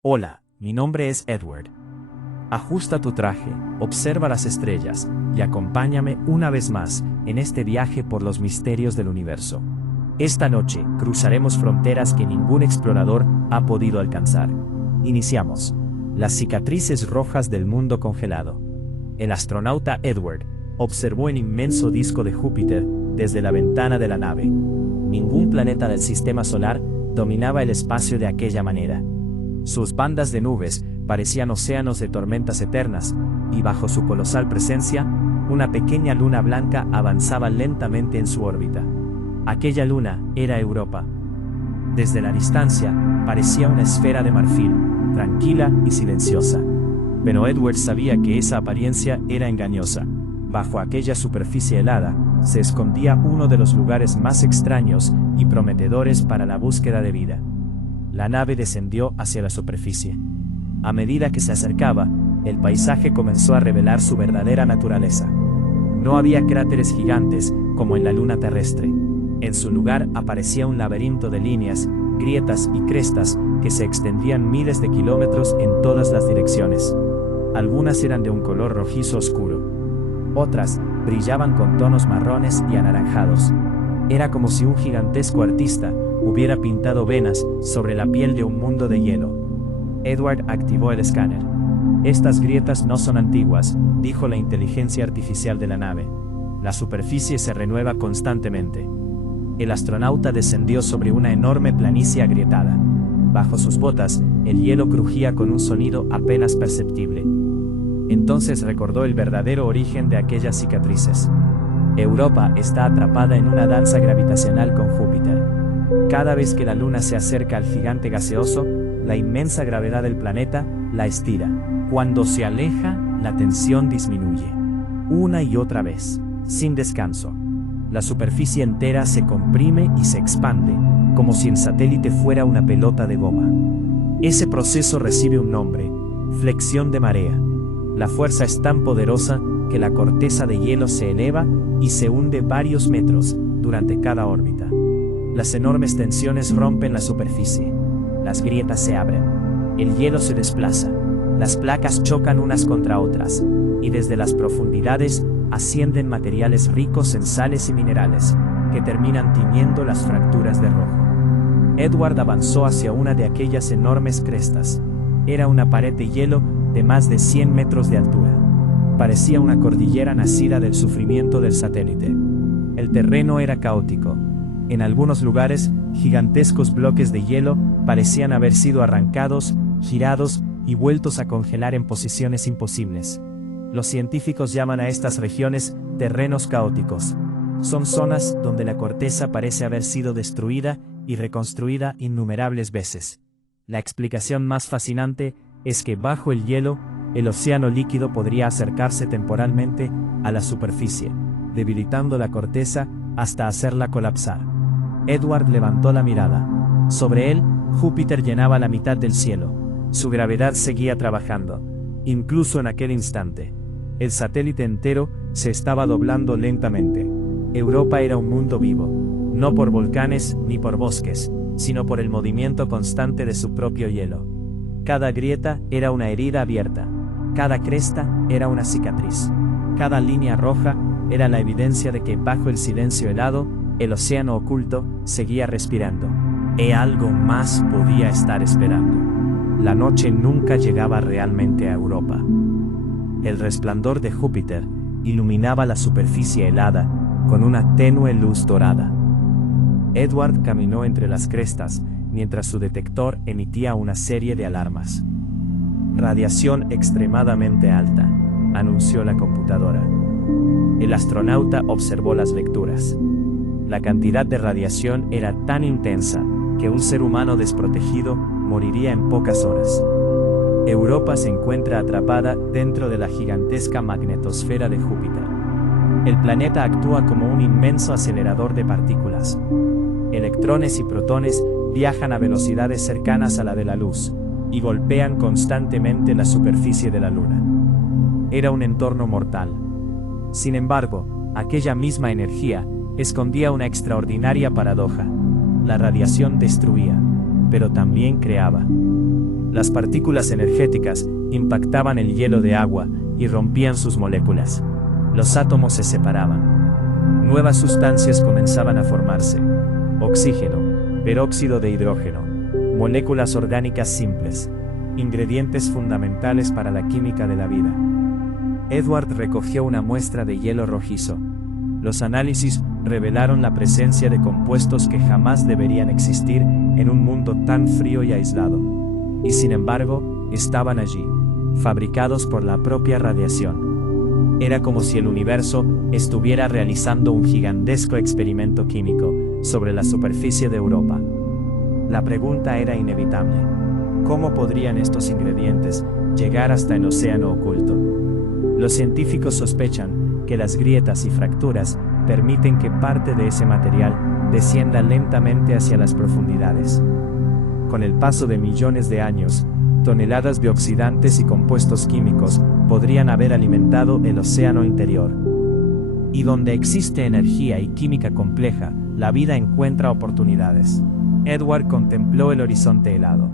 Hola, mi nombre es Edward. Ajusta tu traje, observa las estrellas, y acompáñame una vez más en este viaje por los misterios del universo. Esta noche cruzaremos fronteras que ningún explorador ha podido alcanzar. Iniciamos. Las cicatrices rojas del mundo congelado. El astronauta Edward observó el inmenso disco de Júpiter desde la ventana de la nave. Ningún planeta del sistema solar dominaba el espacio de aquella manera. Sus bandas de nubes parecían océanos de tormentas eternas, y bajo su colosal presencia, una pequeña luna blanca avanzaba lentamente en su órbita. Aquella luna era Europa. Desde la distancia, parecía una esfera de marfil, tranquila y silenciosa. Pero Edward sabía que esa apariencia era engañosa. Bajo aquella superficie helada, se escondía uno de los lugares más extraños y prometedores para la búsqueda de vida. La nave descendió hacia la superficie. A medida que se acercaba, el paisaje comenzó a revelar su verdadera naturaleza. No había cráteres gigantes como en la luna terrestre. En su lugar aparecía un laberinto de líneas, grietas y crestas que se extendían miles de kilómetros en todas las direcciones. Algunas eran de un color rojizo oscuro. Otras brillaban con tonos marrones y anaranjados. Era como si un gigantesco artista hubiera pintado venas sobre la piel de un mundo de hielo. Edward activó el escáner. Estas grietas no son antiguas, dijo la inteligencia artificial de la nave. La superficie se renueva constantemente. El astronauta descendió sobre una enorme planicie agrietada. Bajo sus botas, el hielo crujía con un sonido apenas perceptible. Entonces recordó el verdadero origen de aquellas cicatrices. Europa está atrapada en una danza gravitacional con Júpiter. Cada vez que la Luna se acerca al gigante gaseoso, la inmensa gravedad del planeta la estira. Cuando se aleja, la tensión disminuye. Una y otra vez, sin descanso. La superficie entera se comprime y se expande, como si el satélite fuera una pelota de goma. Ese proceso recibe un nombre: flexión de marea. La fuerza es tan poderosa que la corteza de hielo se eleva y se hunde varios metros durante cada órbita. Las enormes tensiones rompen la superficie. Las grietas se abren. El hielo se desplaza. Las placas chocan unas contra otras. Y desde las profundidades ascienden materiales ricos en sales y minerales, que terminan tiñendo las fracturas de rojo. Edward avanzó hacia una de aquellas enormes crestas. Era una pared de hielo de más de 100 metros de altura. Parecía una cordillera nacida del sufrimiento del satélite. El terreno era caótico. En algunos lugares, gigantescos bloques de hielo parecían haber sido arrancados, girados y vueltos a congelar en posiciones imposibles. Los científicos llaman a estas regiones terrenos caóticos. Son zonas donde la corteza parece haber sido destruida y reconstruida innumerables veces. La explicación más fascinante es que bajo el hielo, el océano líquido podría acercarse temporalmente a la superficie, debilitando la corteza hasta hacerla colapsar. Edward levantó la mirada. Sobre él, Júpiter llenaba la mitad del cielo. Su gravedad seguía trabajando, incluso en aquel instante. El satélite entero se estaba doblando lentamente. Europa era un mundo vivo, no por volcanes ni por bosques, sino por el movimiento constante de su propio hielo. Cada grieta era una herida abierta. Cada cresta era una cicatriz. Cada línea roja era la evidencia de que bajo el silencio helado, el océano oculto seguía respirando. Y algo más podía estar esperando. La noche nunca llegaba realmente a Europa. El resplandor de Júpiter iluminaba la superficie helada con una tenue luz dorada. Edward caminó entre las crestas mientras su detector emitía una serie de alarmas. Radiación extremadamente alta, anunció la computadora. El astronauta observó las lecturas. La cantidad de radiación era tan intensa que un ser humano desprotegido moriría en pocas horas. Europa se encuentra atrapada dentro de la gigantesca magnetosfera de Júpiter. El planeta actúa como un inmenso acelerador de partículas. Electrones y protones viajan a velocidades cercanas a la de la luz y golpean constantemente la superficie de la Luna. Era un entorno mortal. Sin embargo, aquella misma energía escondía una extraordinaria paradoja. La radiación destruía, pero también creaba. Las partículas energéticas impactaban el hielo de agua y rompían sus moléculas. Los átomos se separaban. Nuevas sustancias comenzaban a formarse. Oxígeno, peróxido de hidrógeno, moléculas orgánicas simples, ingredientes fundamentales para la química de la vida. Edward recogió una muestra de hielo rojizo. Los análisis revelaron la presencia de compuestos que jamás deberían existir en un mundo tan frío y aislado. Y sin embargo, estaban allí, fabricados por la propia radiación. Era como si el universo estuviera realizando un gigantesco experimento químico sobre la superficie de Europa. La pregunta era inevitable. ¿Cómo podrían estos ingredientes llegar hasta el océano oculto? Los científicos sospechan que las grietas y fracturas permiten que parte de ese material descienda lentamente hacia las profundidades. Con el paso de millones de años, toneladas de oxidantes y compuestos químicos podrían haber alimentado el océano interior. Y donde existe energía y química compleja, la vida encuentra oportunidades. Edward contempló el horizonte helado.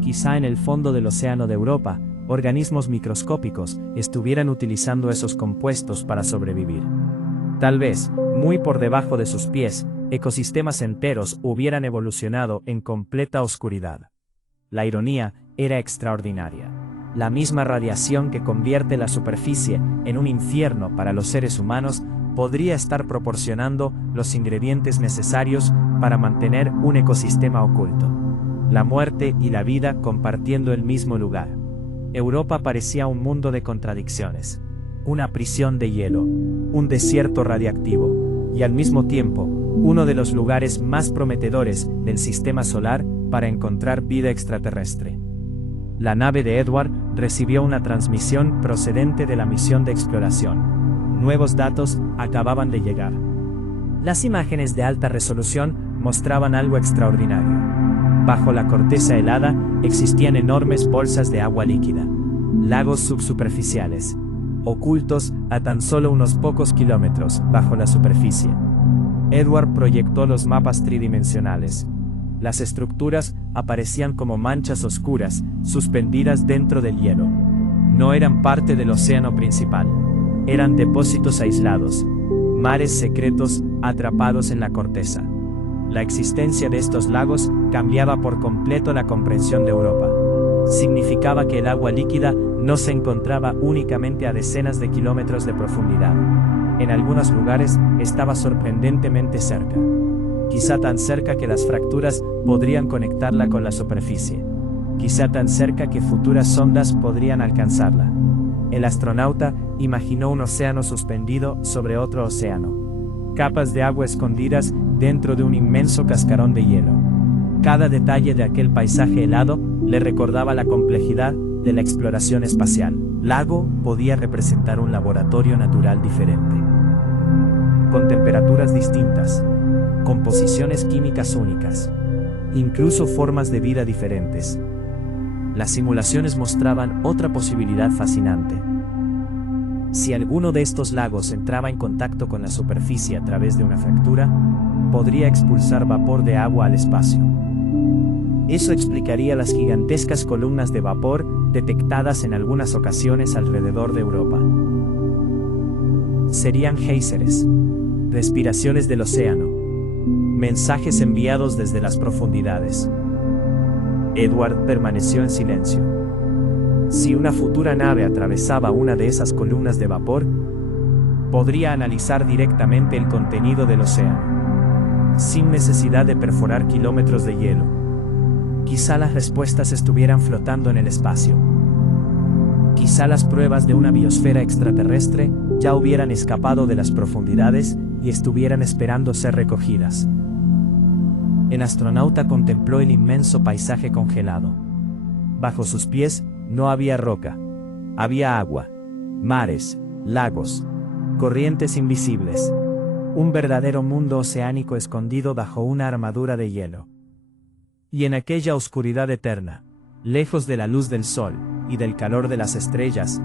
Quizá en el fondo del océano de Europa, organismos microscópicos estuvieran utilizando esos compuestos para sobrevivir. Tal vez, muy por debajo de sus pies, ecosistemas enteros hubieran evolucionado en completa oscuridad. La ironía era extraordinaria. La misma radiación que convierte la superficie en un infierno para los seres humanos podría estar proporcionando los ingredientes necesarios para mantener un ecosistema oculto. La muerte y la vida compartiendo el mismo lugar. Europa parecía un mundo de contradicciones. Una prisión de hielo, un desierto radiactivo, y al mismo tiempo, uno de los lugares más prometedores del sistema solar para encontrar vida extraterrestre. La nave de Edward recibió una transmisión procedente de la misión de exploración. Nuevos datos acababan de llegar. Las imágenes de alta resolución mostraban algo extraordinario. Bajo la corteza helada existían enormes bolsas de agua líquida, lagos subsuperficiales, ocultos a tan solo unos pocos kilómetros bajo la superficie. Edward proyectó los mapas tridimensionales. Las estructuras aparecían como manchas oscuras, suspendidas dentro del hielo. No eran parte del océano principal. Eran depósitos aislados, mares secretos atrapados en la corteza. La existencia de estos lagos cambiaba por completo la comprensión de Europa. Significaba que el agua líquida no se encontraba únicamente a decenas de kilómetros de profundidad. En algunos lugares estaba sorprendentemente cerca. Quizá tan cerca que las fracturas podrían conectarla con la superficie. Quizá tan cerca que futuras sondas podrían alcanzarla. El astronauta imaginó un océano suspendido sobre otro océano. Capas de agua escondidas dentro de un inmenso cascarón de hielo. Cada detalle de aquel paisaje helado le recordaba la complejidad de la exploración espacial. Lago podía representar un laboratorio natural diferente, con temperaturas distintas, composiciones químicas únicas, incluso formas de vida diferentes. Las simulaciones mostraban otra posibilidad fascinante. Si alguno de estos lagos entraba en contacto con la superficie a través de una fractura, podría expulsar vapor de agua al espacio. Eso explicaría las gigantescas columnas de vapor detectadas en algunas ocasiones alrededor de Europa. Serían géiseres, respiraciones del océano, mensajes enviados desde las profundidades. Edward permaneció en silencio. Si una futura nave atravesaba una de esas columnas de vapor, podría analizar directamente el contenido del océano, sin necesidad de perforar kilómetros de hielo. Quizá las respuestas estuvieran flotando en el espacio. Quizá las pruebas de una biosfera extraterrestre ya hubieran escapado de las profundidades y estuvieran esperando ser recogidas. El astronauta contempló el inmenso paisaje congelado. Bajo sus pies no había roca. Había agua, mares, lagos, corrientes invisibles. Un verdadero mundo oceánico escondido bajo una armadura de hielo. Y en aquella oscuridad eterna, lejos de la luz del sol y del calor de las estrellas,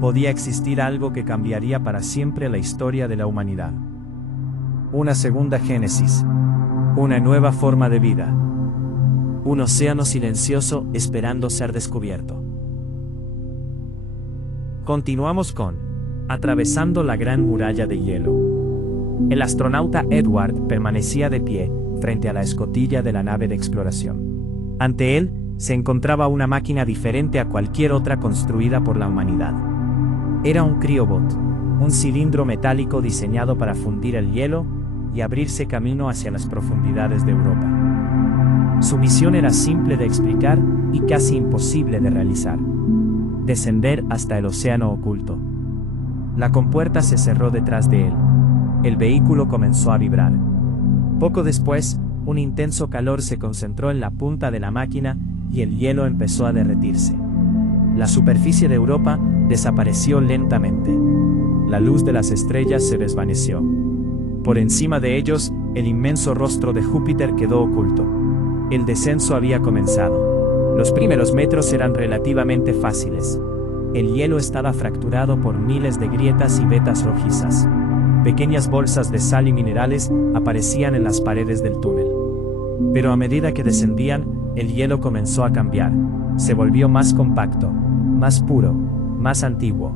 podía existir algo que cambiaría para siempre la historia de la humanidad. Una segunda génesis. Una nueva forma de vida. Un océano silencioso esperando ser descubierto. Continuamos con Atravesando la Gran Muralla de Hielo. El astronauta Edward permanecía de pie frente a la escotilla de la nave de exploración. Ante él se encontraba una máquina diferente a cualquier otra construida por la humanidad. Era un cryobot, un cilindro metálico diseñado para fundir el hielo y abrirse camino hacia las profundidades de Europa. Su misión era simple de explicar y casi imposible de realizar: descender hasta el océano oculto. La compuerta se cerró detrás de él. El vehículo comenzó a vibrar. Poco después, un intenso calor se concentró en la punta de la máquina y el hielo empezó a derretirse. La superficie de Europa desapareció lentamente. La luz de las estrellas se desvaneció. Por encima de ellos, el inmenso rostro de Júpiter quedó oculto. El descenso había comenzado. Los primeros metros eran relativamente fáciles. El hielo estaba fracturado por miles de grietas y vetas rojizas. Pequeñas bolsas de sal y minerales aparecían en las paredes del túnel. Pero a medida que descendían, el hielo comenzó a cambiar. Se volvió más compacto, más puro, más antiguo.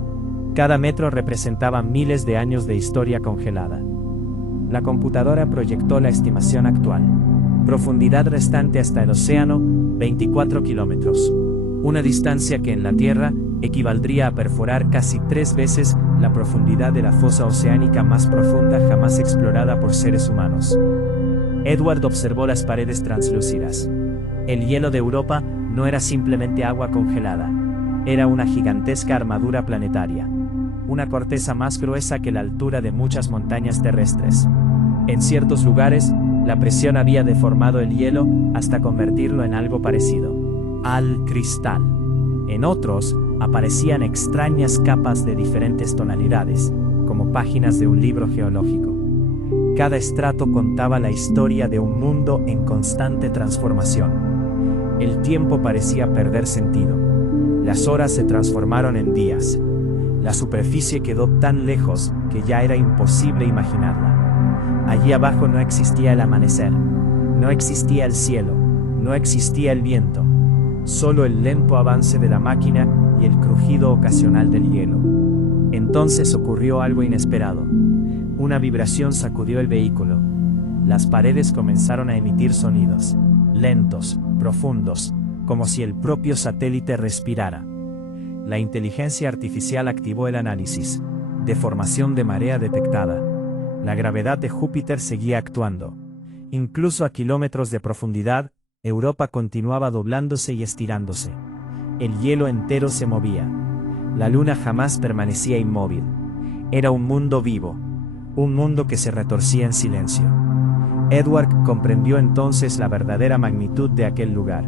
Cada metro representaba miles de años de historia congelada. La computadora proyectó la estimación actual. Profundidad restante hasta el océano, 24 kilómetros. Una distancia que en la Tierra equivaldría a perforar casi 3 veces la profundidad de la fosa oceánica más profunda jamás explorada por seres humanos. Edward observó las paredes translúcidas. El hielo de Europa no era simplemente agua congelada. Era una gigantesca armadura planetaria. Una corteza más gruesa que la altura de muchas montañas terrestres. En ciertos lugares, la presión había deformado el hielo hasta convertirlo en algo parecido al cristal. En otros, aparecían extrañas capas de diferentes tonalidades, como páginas de un libro geológico. Cada estrato contaba la historia de un mundo en constante transformación. El tiempo parecía perder sentido. Las horas se transformaron en días. La superficie quedó tan lejos que ya era imposible imaginarla. Allí abajo no existía el amanecer, no existía el cielo, no existía el viento. Solo el lento avance de la máquina y el crujido ocasional del hielo. Entonces ocurrió algo inesperado. Una vibración sacudió el vehículo. Las paredes comenzaron a emitir sonidos, lentos, profundos, como si el propio satélite respirara. La inteligencia artificial activó el análisis. Deformación de marea detectada. La gravedad de Júpiter seguía actuando. Incluso a kilómetros de profundidad, Europa continuaba doblándose y estirándose. El hielo entero se movía. La luna jamás permanecía inmóvil. Era un mundo vivo, un mundo que se retorcía en silencio. Edward comprendió entonces la verdadera magnitud de aquel lugar.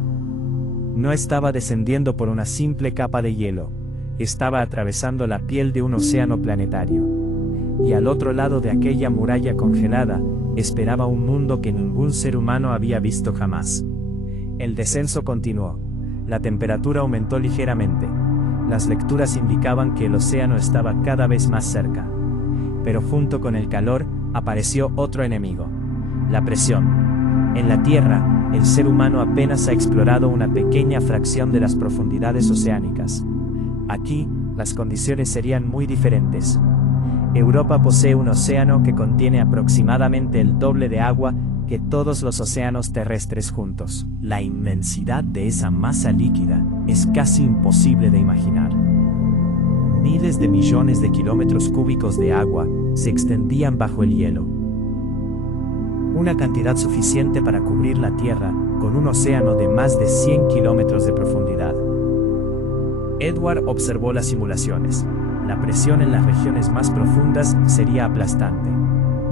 No estaba descendiendo por una simple capa de hielo, estaba atravesando la piel de un océano planetario. Y al otro lado de aquella muralla congelada, esperaba un mundo que ningún ser humano había visto jamás. El descenso continuó. La temperatura aumentó ligeramente. Las lecturas indicaban que el océano estaba cada vez más cerca. Pero junto con el calor, apareció otro enemigo: la presión. En la Tierra, el ser humano apenas ha explorado una pequeña fracción de las profundidades oceánicas. Aquí, las condiciones serían muy diferentes. Europa posee un océano que contiene aproximadamente el doble de agua que todos los océanos terrestres juntos. La inmensidad de esa masa líquida es casi imposible de imaginar. Miles de millones de kilómetros cúbicos de agua se extendían bajo el hielo. Una cantidad suficiente para cubrir la Tierra con un océano de más de 100 kilómetros de profundidad. Edward observó las simulaciones. La presión en las regiones más profundas sería aplastante,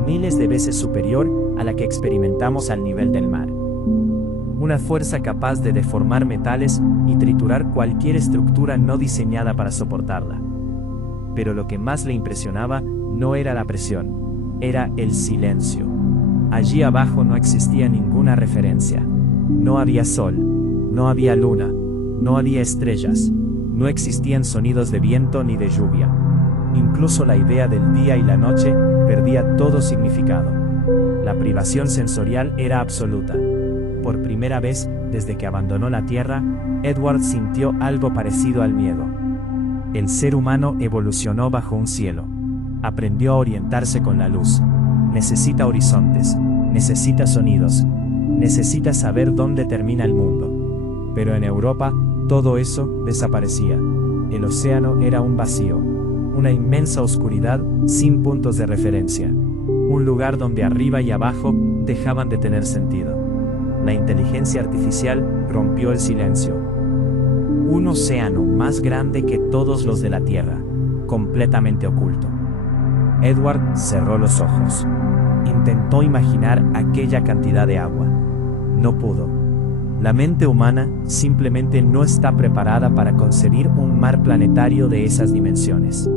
miles de veces superior a la que experimentamos al nivel del mar. Una fuerza capaz de deformar metales y triturar cualquier estructura no diseñada para soportarla. Pero lo que más le impresionaba no era la presión, era el silencio. Allí abajo no existía ninguna referencia. No había sol, no había luna, no había estrellas, no existían sonidos de viento ni de lluvia. Incluso la idea del día y la noche perdía todo significado. La privación sensorial era absoluta. Por primera vez, desde que abandonó la Tierra, Edward sintió algo parecido al miedo. El ser humano evolucionó bajo un cielo. Aprendió a orientarse con la luz. Necesita horizontes, necesita sonidos, necesita saber dónde termina el mundo. Pero en Europa, todo eso desaparecía. El océano era un vacío, una inmensa oscuridad sin puntos de referencia. Un lugar donde arriba y abajo dejaban de tener sentido. La inteligencia artificial rompió el silencio. Un océano más grande que todos los de la Tierra, completamente oculto. Edward cerró los ojos. Intentó imaginar aquella cantidad de agua. No pudo. La mente humana simplemente no está preparada para concebir un mar planetario de esas dimensiones.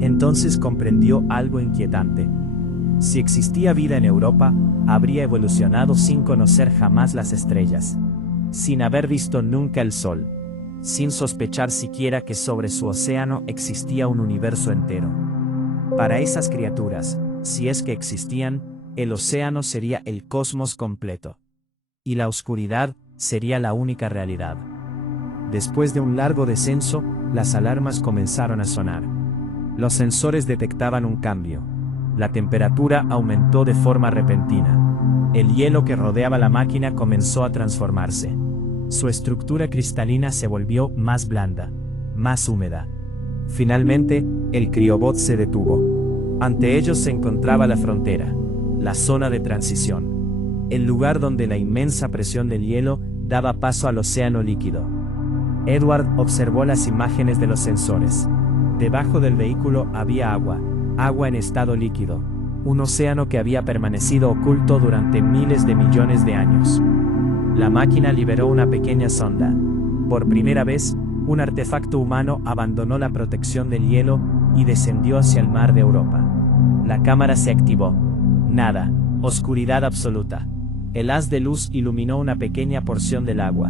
Entonces comprendió algo inquietante. Si existía vida en Europa, habría evolucionado sin conocer jamás las estrellas, sin haber visto nunca el sol, sin sospechar siquiera que sobre su océano existía un universo entero. Para esas criaturas, si es que existían, el océano sería el cosmos completo. Y la oscuridad sería la única realidad. Después de un largo descenso, las alarmas comenzaron a sonar. Los sensores detectaban un cambio. La temperatura aumentó de forma repentina. El hielo que rodeaba la máquina comenzó a transformarse. Su estructura cristalina se volvió más blanda, más húmeda. Finalmente, el criobot se detuvo. Ante ellos se encontraba la frontera, la zona de transición. El lugar donde la inmensa presión del hielo daba paso al océano líquido. Edward observó las imágenes de los sensores. Debajo del vehículo había agua en estado líquido, un océano que había permanecido oculto durante miles de millones de años. La máquina liberó una pequeña sonda. Por primera vez, un artefacto humano abandonó la protección del hielo y descendió hacia el mar de Europa. La cámara se activó. Nada, oscuridad absoluta. El haz de luz iluminó una pequeña porción del agua.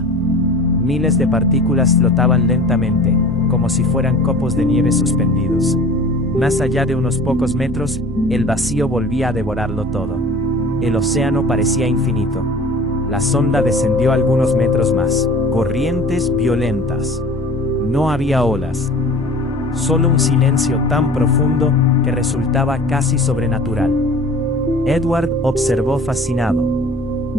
Miles de partículas flotaban lentamente, como si fueran copos de nieve suspendidos. Más allá de unos pocos metros, el vacío volvía a devorarlo todo. El océano parecía infinito. La sonda descendió algunos metros más. Corrientes violentas. No había olas. Solo un silencio tan profundo que resultaba casi sobrenatural. Edward observó fascinado.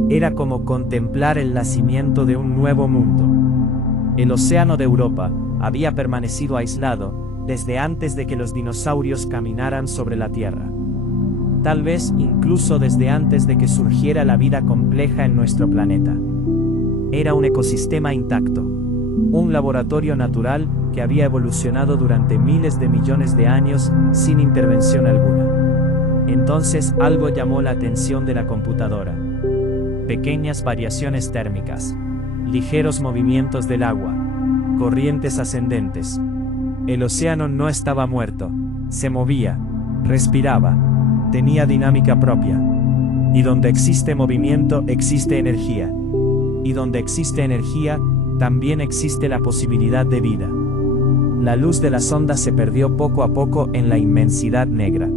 Era como contemplar el nacimiento de un nuevo mundo. El océano de Europa había permanecido aislado desde antes de que los dinosaurios caminaran sobre la Tierra. Tal vez incluso desde antes de que surgiera la vida compleja en nuestro planeta. Era un ecosistema intacto, un laboratorio natural que había evolucionado durante miles de millones de años sin intervención alguna. Entonces algo llamó la atención de la computadora. Pequeñas variaciones térmicas, ligeros movimientos del agua, corrientes ascendentes. El océano no estaba muerto, se movía, respiraba, tenía dinámica propia. Y donde existe movimiento existe energía. Y donde existe energía, también existe la posibilidad de vida. La luz de la sonda se perdió poco a poco en la inmensidad negra.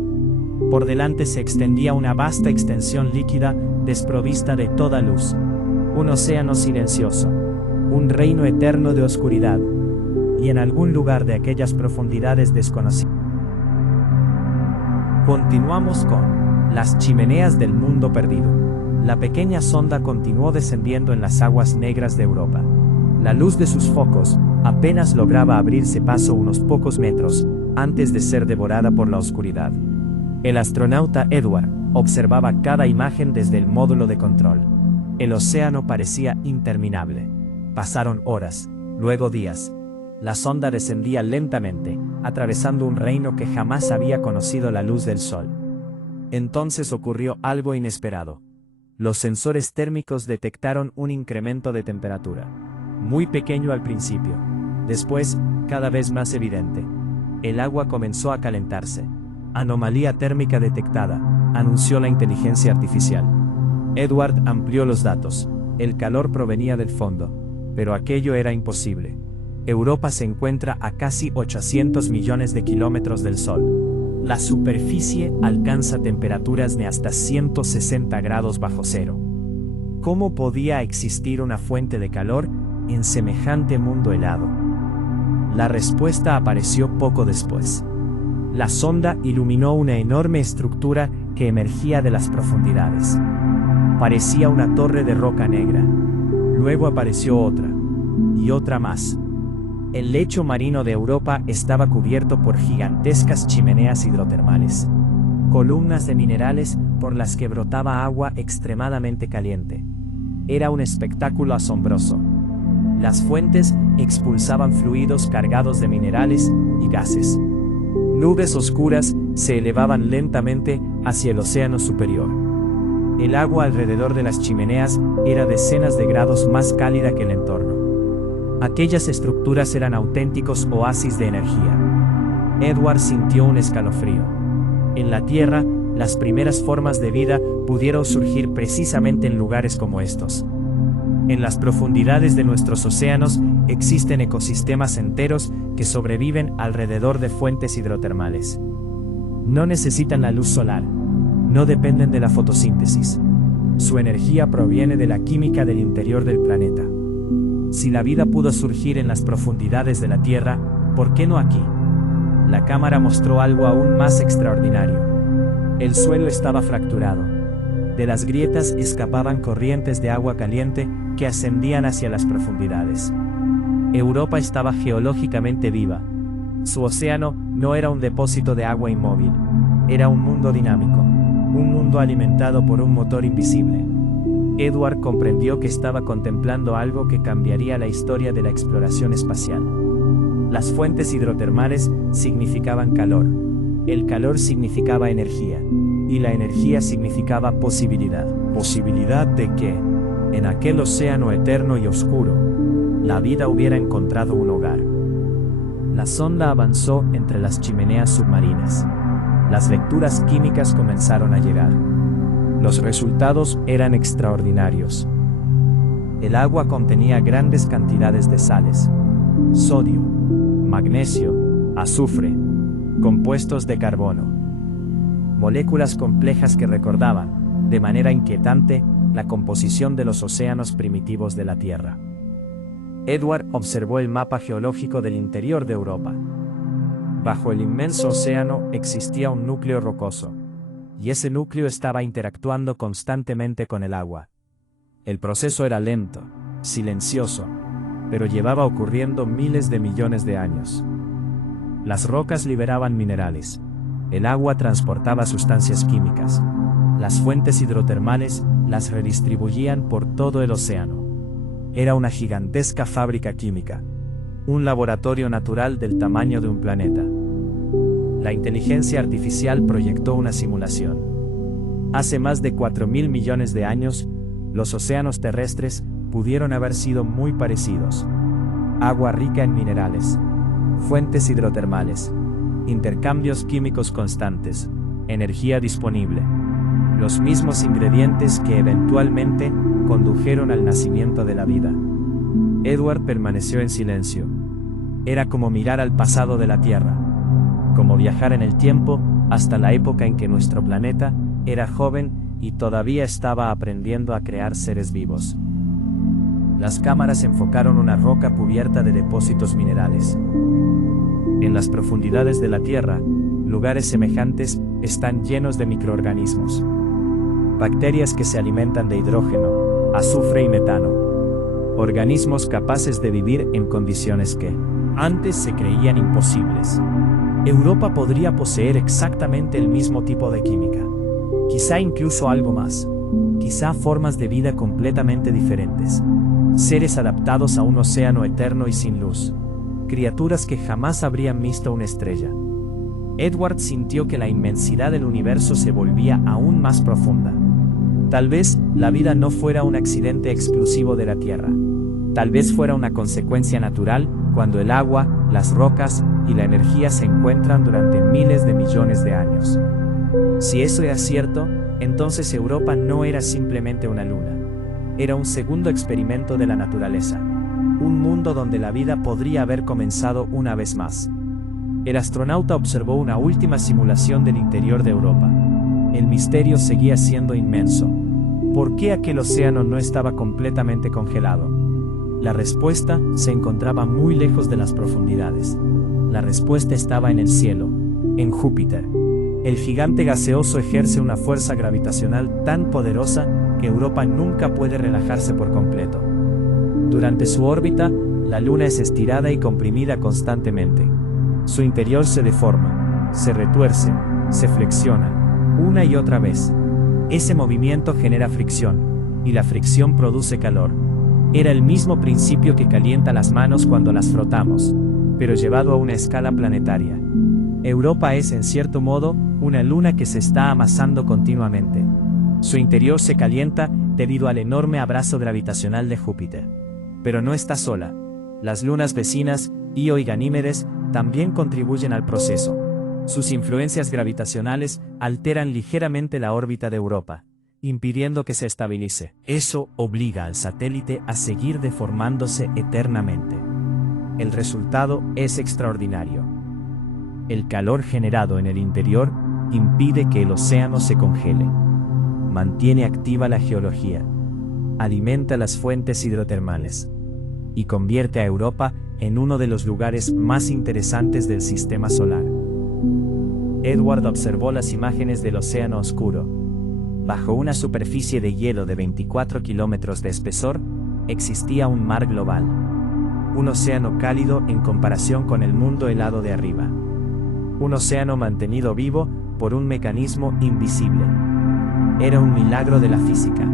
Por delante se extendía una vasta extensión líquida desprovista de toda luz. Un océano silencioso. Un reino eterno de oscuridad. Y en algún lugar de aquellas profundidades desconocidas. Continuamos con las chimeneas del mundo perdido. La pequeña sonda continuó descendiendo en las aguas negras de Europa. La luz de sus focos apenas lograba abrirse paso unos pocos metros antes de ser devorada por la oscuridad. El astronauta Edward observaba cada imagen desde el módulo de control. El océano parecía interminable. Pasaron horas, luego días. La sonda descendía lentamente, atravesando un reino que jamás había conocido la luz del sol. Entonces ocurrió algo inesperado. Los sensores térmicos detectaron un incremento de temperatura. Muy pequeño al principio. Después, cada vez más evidente. El agua comenzó a calentarse. Anomalía térmica detectada, anunció la inteligencia artificial. Edward amplió los datos. El calor provenía del fondo. Pero aquello era imposible. Europa se encuentra a casi 800 millones de kilómetros del Sol. La superficie alcanza temperaturas de hasta 160 grados bajo cero. ¿Cómo podía existir una fuente de calor en semejante mundo helado? La respuesta apareció poco después. La sonda iluminó una enorme estructura que emergía de las profundidades. Parecía una torre de roca negra. Luego apareció otra, y otra más. El lecho marino de Europa estaba cubierto por gigantescas chimeneas hidrotermales. Columnas de minerales por las que brotaba agua extremadamente caliente. Era un espectáculo asombroso. Las fuentes expulsaban fluidos cargados de minerales y gases. Nubes oscuras se elevaban lentamente hacia el océano superior. El agua alrededor de las chimeneas era decenas de grados más cálida que el entorno. Aquellas estructuras eran auténticos oasis de energía. Edward sintió un escalofrío. En la Tierra, las primeras formas de vida pudieron surgir precisamente en lugares como estos. En las profundidades de nuestros océanos existen ecosistemas enteros que sobreviven alrededor de fuentes hidrotermales. No necesitan la luz solar, no dependen de la fotosíntesis. Su energía proviene de la química del interior del planeta. Si la vida pudo surgir en las profundidades de la Tierra, ¿por qué no aquí? La cámara mostró algo aún más extraordinario. El suelo estaba fracturado. De las grietas escapaban corrientes de agua caliente que ascendían hacia las profundidades. Europa estaba geológicamente viva. Su océano no era un depósito de agua inmóvil, era un mundo dinámico, un mundo alimentado por un motor invisible. Edward comprendió que estaba contemplando algo que cambiaría la historia de la exploración espacial. Las fuentes hidrotermales significaban calor, el calor significaba energía, y la energía significaba posibilidad. Posibilidad de que, en aquel océano eterno y oscuro, la vida hubiera encontrado un hogar. La sonda avanzó entre las chimeneas submarinas. Las lecturas químicas comenzaron a llegar. Los resultados eran extraordinarios. El agua contenía grandes cantidades de sales, sodio, magnesio, azufre, compuestos de carbono. Moléculas complejas que recordaban, de manera inquietante, la composición de los océanos primitivos de la Tierra. Edward observó el mapa geológico del interior de Europa. Bajo el inmenso océano existía un núcleo rocoso, y ese núcleo estaba interactuando constantemente con el agua. El proceso era lento, silencioso, pero llevaba ocurriendo miles de millones de años. Las rocas liberaban minerales, el agua transportaba sustancias químicas, las fuentes hidrotermales las redistribuían por todo el océano. Era una gigantesca fábrica química, un laboratorio natural del tamaño de un planeta. La inteligencia artificial proyectó una simulación. Hace más de 4.000 millones de años, los océanos terrestres pudieron haber sido muy parecidos. Agua rica en minerales, fuentes hidrotermales, intercambios químicos constantes, energía disponible. Los mismos ingredientes que eventualmente condujeron al nacimiento de la vida. Edward permaneció en silencio. Era como mirar al pasado de la Tierra, como viajar en el tiempo hasta la época en que nuestro planeta era joven y todavía estaba aprendiendo a crear seres vivos. Las cámaras enfocaron una roca cubierta de depósitos minerales. En las profundidades de la Tierra, lugares semejantes están llenos de microorganismos. Bacterias que se alimentan de hidrógeno, azufre y metano. Organismos capaces de vivir en condiciones que antes se creían imposibles. Europa podría poseer exactamente el mismo tipo de química. Quizá incluso algo más. Quizá formas de vida completamente diferentes. Seres adaptados a un océano eterno y sin luz. Criaturas que jamás habrían visto una estrella. Edward sintió que la inmensidad del universo se volvía aún más profunda. Tal vez la vida no fuera un accidente exclusivo de la Tierra. Tal vez fuera una consecuencia natural cuando el agua, las rocas y la energía se encuentran durante miles de millones de años. Si eso era cierto, entonces Europa no era simplemente una luna. Era un segundo experimento de la naturaleza. Un mundo donde la vida podría haber comenzado una vez más. El astronauta observó una última simulación del interior de Europa. El misterio seguía siendo inmenso. ¿Por qué aquel océano no estaba completamente congelado? La respuesta se encontraba muy lejos de las profundidades. La respuesta estaba en el cielo, en Júpiter. El gigante gaseoso ejerce una fuerza gravitacional tan poderosa que Europa nunca puede relajarse por completo. Durante su órbita, la Luna es estirada y comprimida constantemente. Su interior se deforma, se retuerce, se flexiona, una y otra vez. Ese movimiento genera fricción, y la fricción produce calor. Era el mismo principio que calienta las manos cuando las frotamos, pero llevado a una escala planetaria. Europa es, en cierto modo, una luna que se está amasando continuamente. Su interior se calienta debido al enorme abrazo gravitacional de Júpiter. Pero no está sola. Las lunas vecinas, Io y Ganímedes, también contribuyen al proceso. Sus influencias gravitacionales alteran ligeramente la órbita de Europa, impidiendo que se estabilice. Eso obliga al satélite a seguir deformándose eternamente. El resultado es extraordinario. El calor generado en el interior impide que el océano se congele. Mantiene activa la geología. Alimenta las fuentes hidrotermales. Y convierte a Europa en uno de los lugares más interesantes del sistema solar. Edward observó las imágenes del océano oscuro. Bajo una superficie de hielo de 24 kilómetros de espesor, existía un mar global. Un océano cálido en comparación con el mundo helado de arriba. Un océano mantenido vivo por un mecanismo invisible. Era un milagro de la física.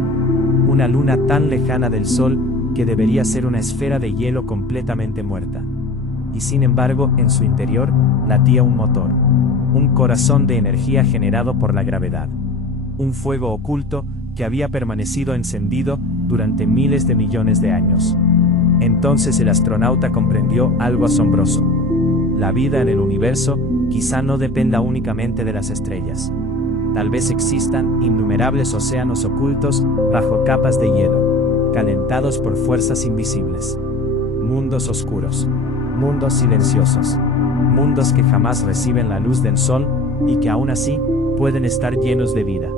Una luna tan lejana del Sol que debería ser una esfera de hielo completamente muerta. Y sin embargo, en su interior, latía un motor. Un corazón de energía generado por la gravedad. Un fuego oculto que había permanecido encendido durante miles de millones de años. Entonces el astronauta comprendió algo asombroso. La vida en el universo quizá no dependa únicamente de las estrellas. Tal vez existan innumerables océanos ocultos bajo capas de hielo, calentados por fuerzas invisibles. Mundos oscuros, mundos silenciosos, mundos que jamás reciben la luz del sol y que aún así pueden estar llenos de vida.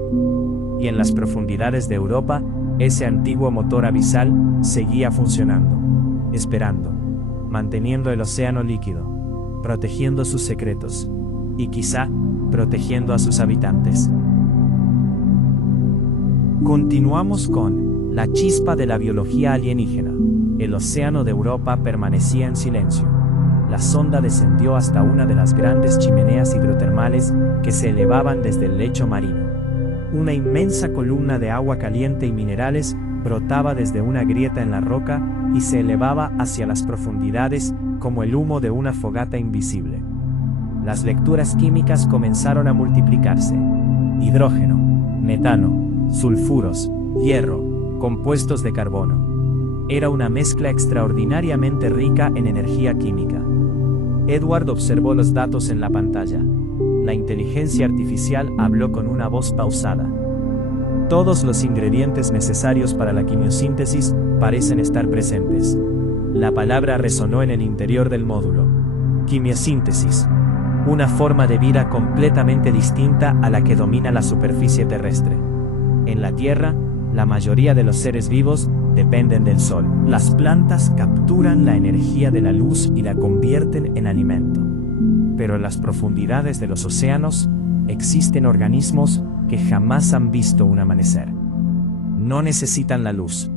Y en las profundidades de Europa, ese antiguo motor abisal seguía funcionando, esperando, manteniendo el océano líquido, protegiendo sus secretos, y quizá protegiendo a sus habitantes. Continuamos con la chispa de la biología alienígena. El océano de Europa permanecía en silencio. La sonda descendió hasta una de las grandes chimeneas hidrotermales que se elevaban desde el lecho marino. Una inmensa columna de agua caliente y minerales brotaba desde una grieta en la roca y se elevaba hacia las profundidades como el humo de una fogata invisible. Las lecturas químicas comenzaron a multiplicarse. Hidrógeno, metano, sulfuros, hierro, compuestos de carbono. Era una mezcla extraordinariamente rica en energía química. Edward observó los datos en la pantalla. La inteligencia artificial habló con una voz pausada. Todos los ingredientes necesarios para la quimiosíntesis parecen estar presentes. La palabra resonó en el interior del módulo. Quimiosíntesis. Una forma de vida completamente distinta a la que domina la superficie terrestre. En la Tierra, la mayoría de los seres vivos dependen del sol. Las plantas capturan la energía de la luz y la convierten en alimento. Pero en las profundidades de los océanos, existen organismos que jamás han visto un amanecer. No necesitan la luz.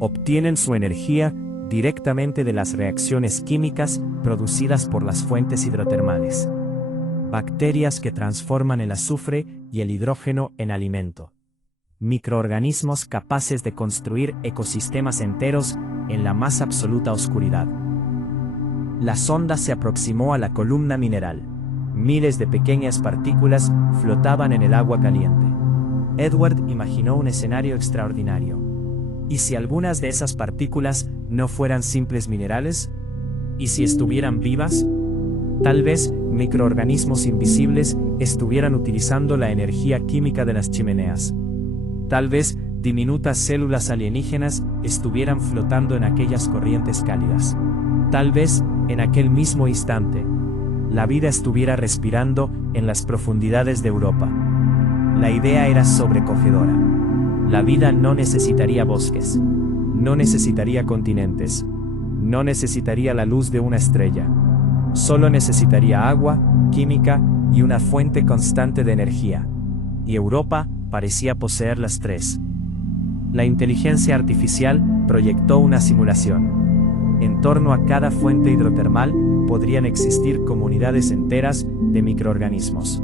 Obtienen su energía directamente de las reacciones químicas producidas por las fuentes hidrotermales. Bacterias que transforman el azufre y el hidrógeno en alimento. Microorganismos capaces de construir ecosistemas enteros en la más absoluta oscuridad. La sonda se aproximó a la columna mineral. Miles de pequeñas partículas flotaban en el agua caliente. Edward imaginó un escenario extraordinario. ¿Y si algunas de esas partículas no fueran simples minerales? ¿Y si estuvieran vivas? Tal vez microorganismos invisibles estuvieran utilizando la energía química de las chimeneas. Tal vez diminutas células alienígenas estuvieran flotando en aquellas corrientes cálidas. Tal vez, en aquel mismo instante, la vida estuviera respirando en las profundidades de Europa. La idea era sobrecogedora. La vida no necesitaría bosques, no necesitaría continentes, no necesitaría la luz de una estrella. Solo necesitaría agua, química y una fuente constante de energía. Y Europa parecía poseer las tres. La inteligencia artificial proyectó una simulación. En torno a cada fuente hidrotermal podrían existir comunidades enteras de microorganismos.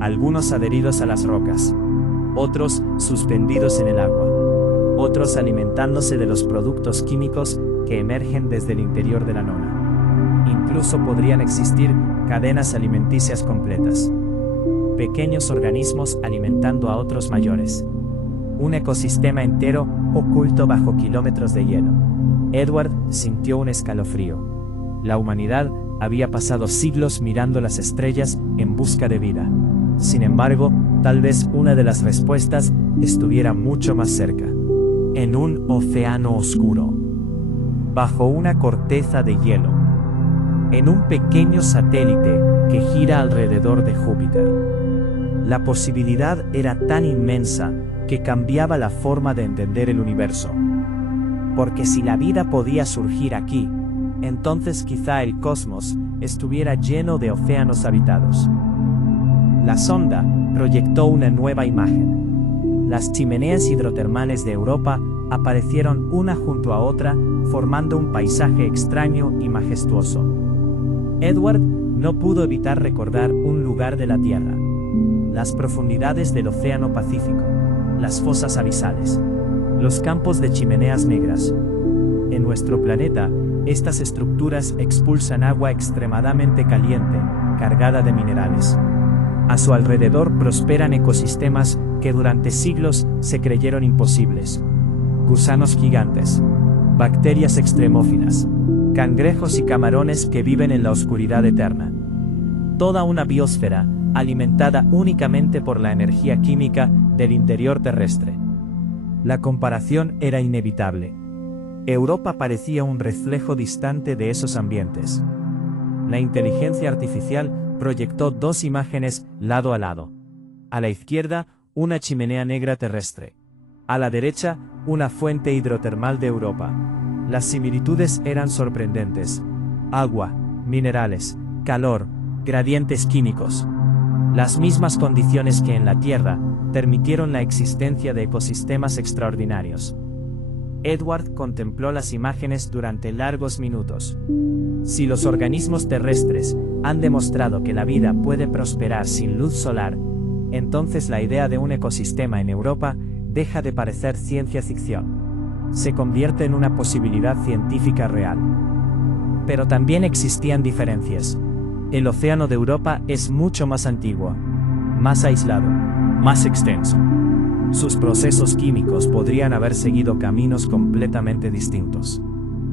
Algunos adheridos a las rocas, otros suspendidos en el agua, otros alimentándose de los productos químicos que emergen desde el interior de la nona. Incluso podrían existir cadenas alimenticias completas. Pequeños organismos alimentando a otros mayores. Un ecosistema entero oculto bajo kilómetros de hielo. Edward sintió un escalofrío. La humanidad había pasado siglos mirando las estrellas en busca de vida. Sin embargo, tal vez una de las respuestas estuviera mucho más cerca. En un océano oscuro. Bajo una corteza de hielo. En un pequeño satélite que gira alrededor de Júpiter. La posibilidad era tan inmensa que cambiaba la forma de entender el universo. Porque si la vida podía surgir aquí, entonces quizá el cosmos estuviera lleno de océanos habitados. La sonda proyectó una nueva imagen. Las chimeneas hidrotermales de Europa aparecieron una junto a otra, formando un paisaje extraño y majestuoso. Edward no pudo evitar recordar un lugar de la Tierra: las profundidades del Océano Pacífico, las fosas abisales, los campos de chimeneas negras. En nuestro planeta, estas estructuras expulsan agua extremadamente caliente, cargada de minerales. A su alrededor prosperan ecosistemas que durante siglos se creyeron imposibles. Gusanos gigantes, bacterias extremófilas, cangrejos y camarones que viven en la oscuridad eterna. Toda una biosfera alimentada únicamente por la energía química del interior terrestre. La comparación era inevitable. Europa parecía un reflejo distante de esos ambientes. La inteligencia artificial proyectó dos imágenes lado a lado. A la izquierda, una chimenea negra terrestre. A la derecha, una fuente hidrotermal de Europa. Las similitudes eran sorprendentes. Agua, minerales, calor, gradientes químicos. Las mismas condiciones que en la Tierra permitieron la existencia de ecosistemas extraordinarios. Edward contempló las imágenes durante largos minutos. Si los organismos terrestres han demostrado que la vida puede prosperar sin luz solar, entonces la idea de un ecosistema en Europa deja de parecer ciencia ficción. Se convierte en una posibilidad científica real. Pero también existían diferencias. El océano de Europa es mucho más antiguo, más aislado, más extenso. Sus procesos químicos podrían haber seguido caminos completamente distintos.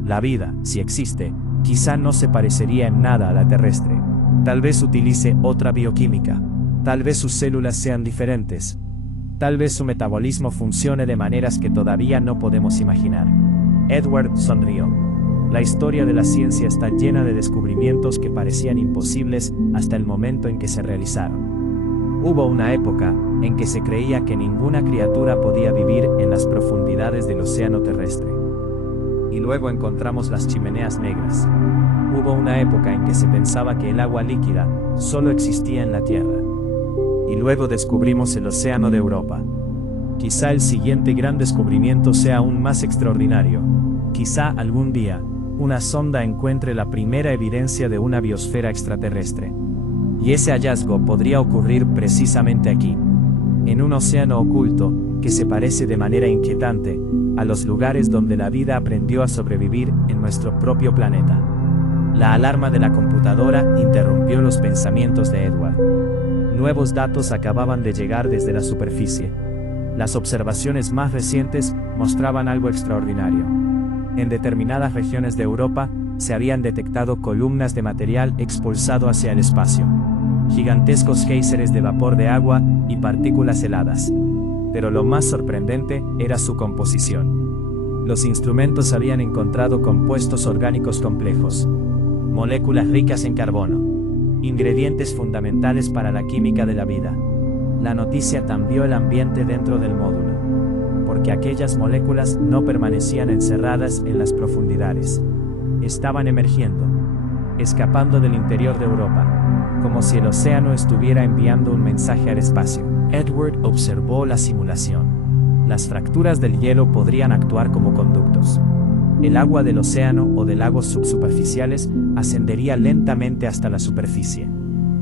La vida, si existe, quizá no se parecería en nada a la terrestre. Tal vez utilice otra bioquímica. Tal vez sus células sean diferentes. Tal vez su metabolismo funcione de maneras que todavía no podemos imaginar. Edward sonrió. La historia de la ciencia está llena de descubrimientos que parecían imposibles hasta el momento en que se realizaron. Hubo una época en que se creía que ninguna criatura podía vivir en las profundidades del océano terrestre. Y luego encontramos las chimeneas negras. Hubo una época en que se pensaba que el agua líquida solo existía en la Tierra. Y luego descubrimos el océano de Europa. Quizá el siguiente gran descubrimiento sea aún más extraordinario. Quizá algún día, una sonda encuentre la primera evidencia de una biosfera extraterrestre. Y ese hallazgo podría ocurrir precisamente aquí, en un océano oculto que se parece de manera inquietante a los lugares donde la vida aprendió a sobrevivir en nuestro propio planeta. La alarma de la computadora interrumpió los pensamientos de Edward. Nuevos datos acababan de llegar desde la superficie. Las observaciones más recientes mostraban algo extraordinario. En determinadas regiones de Europa se habían detectado columnas de material expulsado hacia el espacio. Gigantescos géiseres de vapor de agua y partículas heladas. Pero lo más sorprendente era su composición. Los instrumentos habían encontrado compuestos orgánicos complejos, moléculas ricas en carbono, ingredientes fundamentales para la química de la vida. La noticia cambió el ambiente dentro del módulo. porque aquellas moléculas no permanecían encerradas en las profundidades. Estaban emergiendo, escapando del interior de Europa, como si el océano estuviera enviando un mensaje al espacio. Edward observó la simulación. Las fracturas del hielo podrían actuar como conductos. El agua del océano o de lagos subsuperficiales ascendería lentamente hasta la superficie.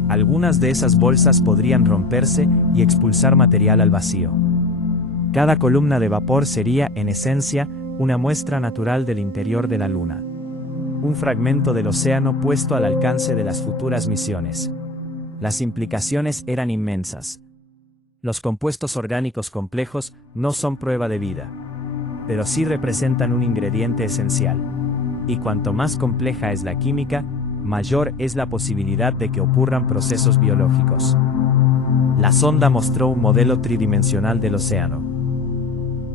Algunas de esas bolsas podrían romperse y expulsar material al vacío. Cada columna de vapor sería, en esencia, una muestra natural del interior de la Luna. Un fragmento del océano puesto al alcance de las futuras misiones. Las implicaciones eran inmensas. Los compuestos orgánicos complejos no son prueba de vida, pero sí representan un ingrediente esencial. Y cuanto más compleja es la química, mayor es la posibilidad de que ocurran procesos biológicos. La sonda mostró un modelo tridimensional del océano.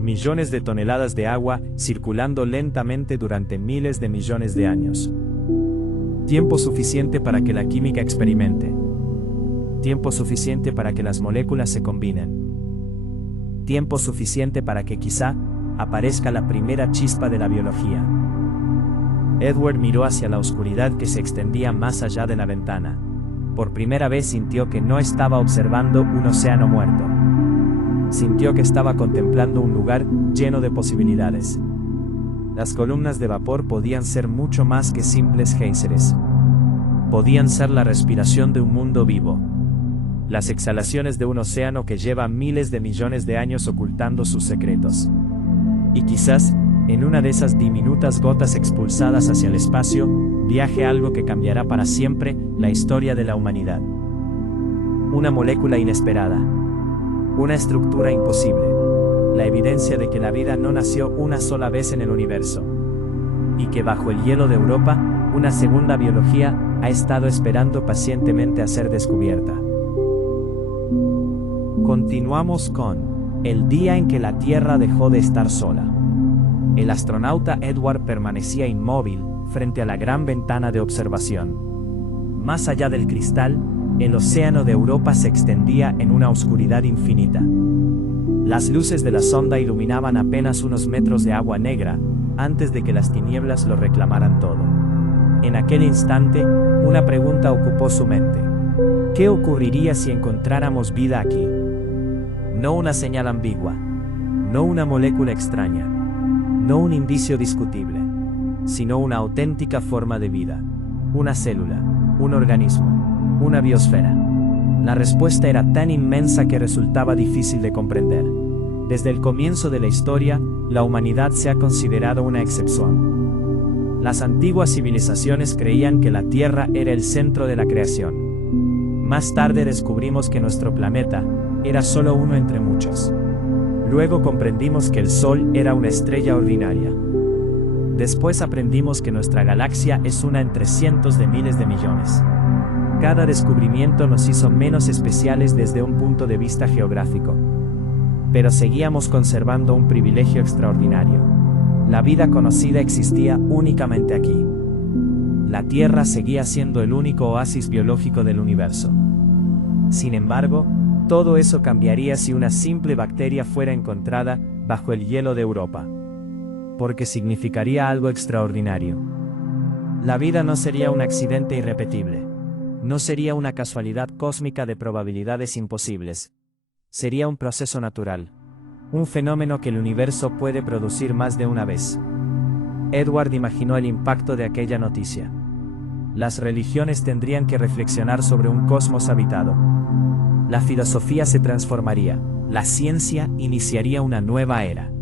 Millones de toneladas de agua circulando lentamente durante miles de millones de años. Tiempo suficiente para que la química experimente. Tiempo suficiente para que las moléculas se combinen. Tiempo suficiente para que quizá aparezca la primera chispa de la biología. Edward miró hacia la oscuridad que se extendía más allá de la ventana. Por primera vez sintió que no estaba observando un océano muerto. Sintió que estaba contemplando un lugar lleno de posibilidades. Las columnas de vapor podían ser mucho más que simples géiseres. Podían ser la respiración de un mundo vivo. Las exhalaciones de un océano que lleva miles de millones de años ocultando sus secretos. Y quizás, en una de esas diminutas gotas expulsadas hacia el espacio, viaje algo que cambiará para siempre la historia de la humanidad. Una molécula inesperada. Una estructura imposible. La evidencia de que la vida no nació una sola vez en el universo. Y que bajo el hielo de Europa, una segunda biología ha estado esperando pacientemente a ser descubierta. Continuamos con el día en que la Tierra dejó de estar sola. El astronauta Edward permanecía inmóvil frente a la gran ventana de observación. Más allá del cristal, el océano de Europa se extendía en una oscuridad infinita. Las luces de la sonda iluminaban apenas unos metros de agua negra, antes de que las tinieblas lo reclamaran todo. En aquel instante, una pregunta ocupó su mente. ¿Qué ocurriría si encontráramos vida aquí? No una señal ambigua, no una molécula extraña, no un indicio discutible, sino una auténtica forma de vida, una célula, un organismo, una biosfera. La respuesta era tan inmensa que resultaba difícil de comprender. Desde el comienzo de la historia, la humanidad se ha considerado una excepción. Las antiguas civilizaciones creían que la Tierra era el centro de la creación. Más tarde descubrimos que nuestro planeta era solo uno entre muchos. Luego comprendimos que el Sol era una estrella ordinaria. Después aprendimos que nuestra galaxia es una entre cientos de miles de millones. Cada descubrimiento nos hizo menos especiales desde un punto de vista geográfico. Pero seguíamos conservando un privilegio extraordinario. La vida conocida existía únicamente aquí. La Tierra seguía siendo el único oasis biológico del universo. Sin embargo, todo eso cambiaría si una simple bacteria fuera encontrada bajo el hielo de Europa. Porque significaría algo extraordinario. La vida no sería un accidente irrepetible. No sería una casualidad cósmica de probabilidades imposibles. Sería un proceso natural. Un fenómeno que el universo puede producir más de una vez. Edward imaginó el impacto de aquella noticia. Las religiones tendrían que reflexionar sobre un cosmos habitado. La filosofía se transformaría. La ciencia iniciaría una nueva era.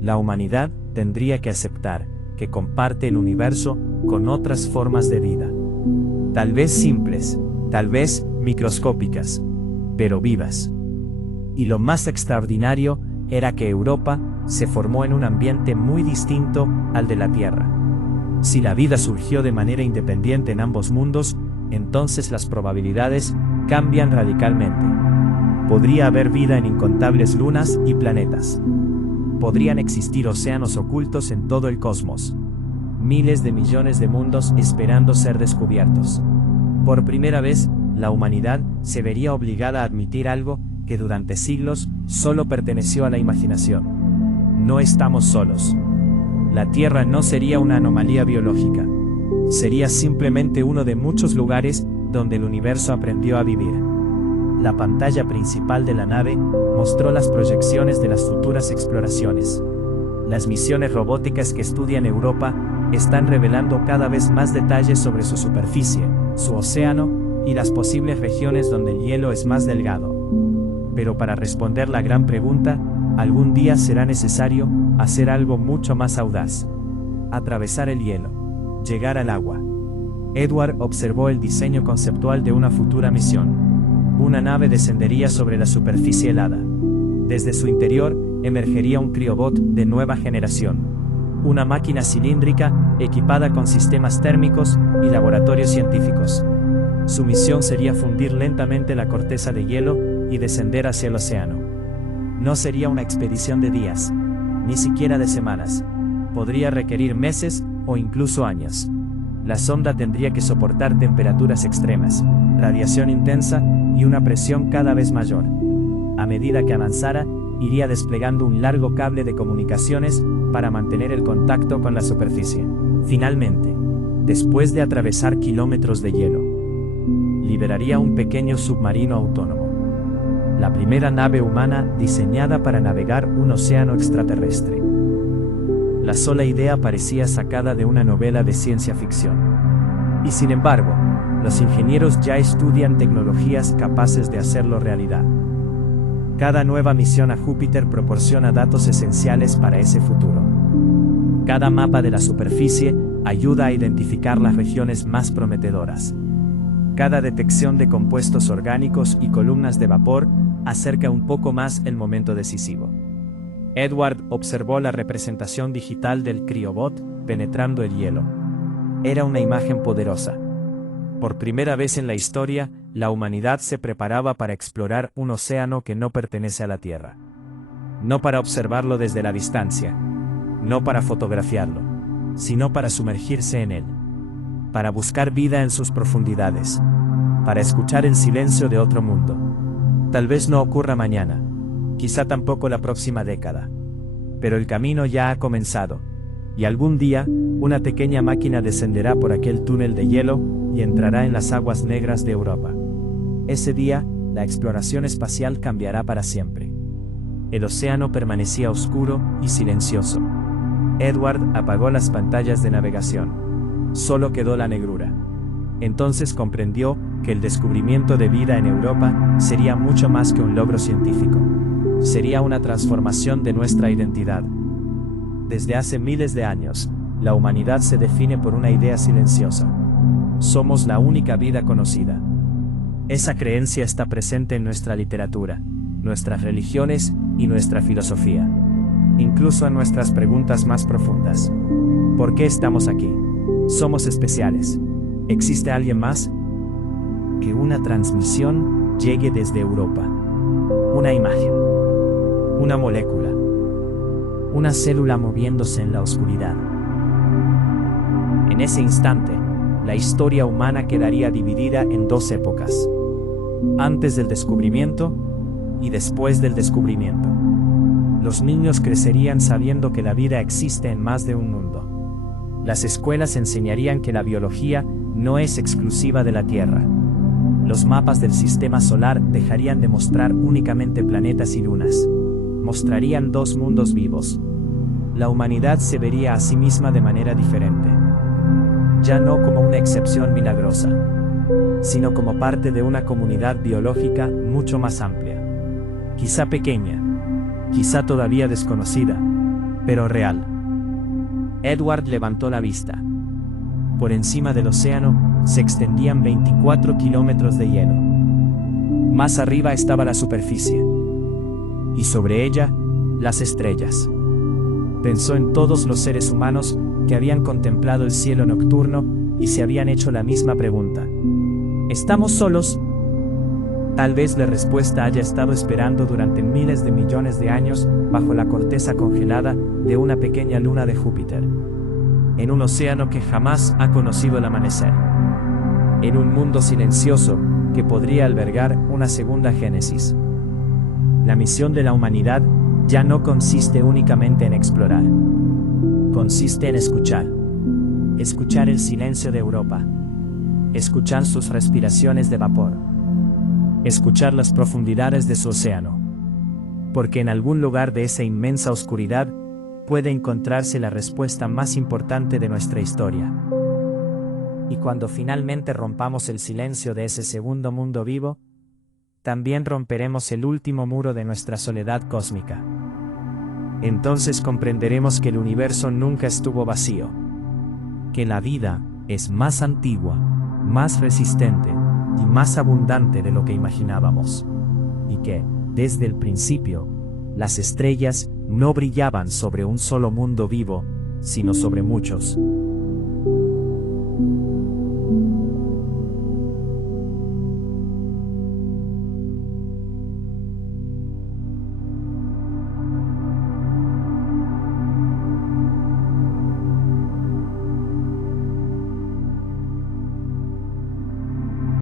La humanidad tendría que aceptar que comparte el universo con otras formas de vida. Tal vez simples, tal vez microscópicas, pero vivas. Y lo más extraordinario era que Europa se formó en un ambiente muy distinto al de la Tierra. Si la vida surgió de manera independiente en ambos mundos, entonces las probabilidades cambian radicalmente. Podría haber vida en incontables lunas y planetas. Podrían existir océanos ocultos en todo el cosmos. Miles de millones de mundos esperando ser descubiertos. Por primera vez, la humanidad se vería obligada a admitir algo que durante siglos solo perteneció a la imaginación. no estamos solos. La Tierra no sería una anomalía biológica. Sería simplemente uno de muchos lugares donde el universo aprendió a vivir. La pantalla principal de la nave mostró las proyecciones de las futuras exploraciones. Las misiones robóticas que estudian Europa están revelando cada vez más detalles sobre su superficie, su océano y las posibles regiones donde el hielo es más delgado. Pero para responder la gran pregunta, algún día será necesario hacer algo mucho más audaz. Atravesar el hielo. Llegar al agua. Edward observó el diseño conceptual de una futura misión. Una nave descendería sobre la superficie helada. Desde su interior emergería un criobot de nueva generación. Una máquina cilíndrica equipada con sistemas térmicos y laboratorios científicos. Su misión sería fundir lentamente la corteza de hielo y descender hacia el océano. No sería una expedición de días, ni siquiera de semanas. Podría requerir meses o incluso años. La sonda tendría que soportar temperaturas extremas, radiación intensa y una presión cada vez mayor. A medida que avanzara, iría desplegando un largo cable de comunicaciones para mantener el contacto con la superficie. Finalmente, después de atravesar kilómetros de hielo, liberaría un pequeño submarino autónomo. La primera nave humana diseñada para navegar un océano extraterrestre. La sola idea parecía sacada de una novela de ciencia ficción. Y sin embargo, los ingenieros ya estudian tecnologías capaces de hacerlo realidad. Cada nueva misión a Júpiter proporciona datos esenciales para ese futuro. Cada mapa de la superficie ayuda a identificar las regiones más prometedoras. Cada detección de compuestos orgánicos y columnas de vapor acerca un poco más el momento decisivo. Edward observó la representación digital del criobot penetrando el hielo. Era una imagen poderosa. Por primera vez en la historia, la humanidad se preparaba para explorar un océano que no pertenece a la Tierra. No para observarlo desde la distancia, no para fotografiarlo, sino para sumergirse en él. Para buscar vida en sus profundidades. Para escuchar el silencio de otro mundo. Tal vez no ocurra mañana, quizá tampoco la próxima década. Pero el camino ya ha comenzado, y algún día, una pequeña máquina descenderá por aquel túnel de hielo y entrará en las aguas negras de Europa. Ese día, la exploración espacial cambiará para siempre. El océano permanecía oscuro y silencioso. Edward apagó las pantallas de navegación. Solo quedó la negrura. Entonces comprendió que el descubrimiento de vida en Europa sería mucho más que un logro científico. Sería una transformación de nuestra identidad. Desde hace miles de años, la humanidad se define por una idea silenciosa. Somos la única vida conocida. Esa creencia está presente en nuestra literatura, nuestras religiones y nuestra filosofía. Incluso en nuestras preguntas más profundas. ¿Por qué estamos aquí? Somos especiales. ¿Existe alguien más? Que una transmisión llegue desde Europa. Una imagen. Una molécula. Una célula moviéndose en la oscuridad. En ese instante, la historia humana quedaría dividida en dos épocas. Antes del descubrimiento y después del descubrimiento. Los niños crecerían sabiendo que la vida existe en más de un mundo. Las escuelas enseñarían que la biología no es exclusiva de la Tierra. Los mapas del sistema solar dejarían de mostrar únicamente planetas y lunas. Mostrarían dos mundos vivos. La humanidad se vería a sí misma de manera diferente. Ya no como una excepción milagrosa, sino como parte de una comunidad biológica mucho más amplia. Quizá pequeña, quizá todavía desconocida, pero real. Edward levantó la vista. Por encima del océano se extendían 24 kilómetros de hielo. Más arriba estaba la superficie. Y sobre ella, las estrellas. Pensó en todos los seres humanos que habían contemplado el cielo nocturno y se habían hecho la misma pregunta. ¿Estamos solos? Tal vez la respuesta haya estado esperando durante miles de millones de años bajo la corteza congelada de una pequeña luna de Júpiter. En un océano que jamás ha conocido el amanecer. En un mundo silencioso que podría albergar una segunda génesis. La misión de la humanidad ya no consiste únicamente en explorar. Consiste en escuchar. Escuchar el silencio de Europa. Escuchar sus respiraciones de vapor. Escuchar las profundidades de su océano. Porque en algún lugar de esa inmensa oscuridad puede encontrarse la respuesta más importante de nuestra historia. Y cuando finalmente rompamos el silencio de ese segundo mundo vivo, también romperemos el último muro de nuestra soledad cósmica. Entonces comprenderemos que el universo nunca estuvo vacío, que la vida es más antigua, más resistente y más abundante de lo que imaginábamos, y que, desde el principio, las estrellas no brillaban sobre un solo mundo vivo, sino sobre muchos.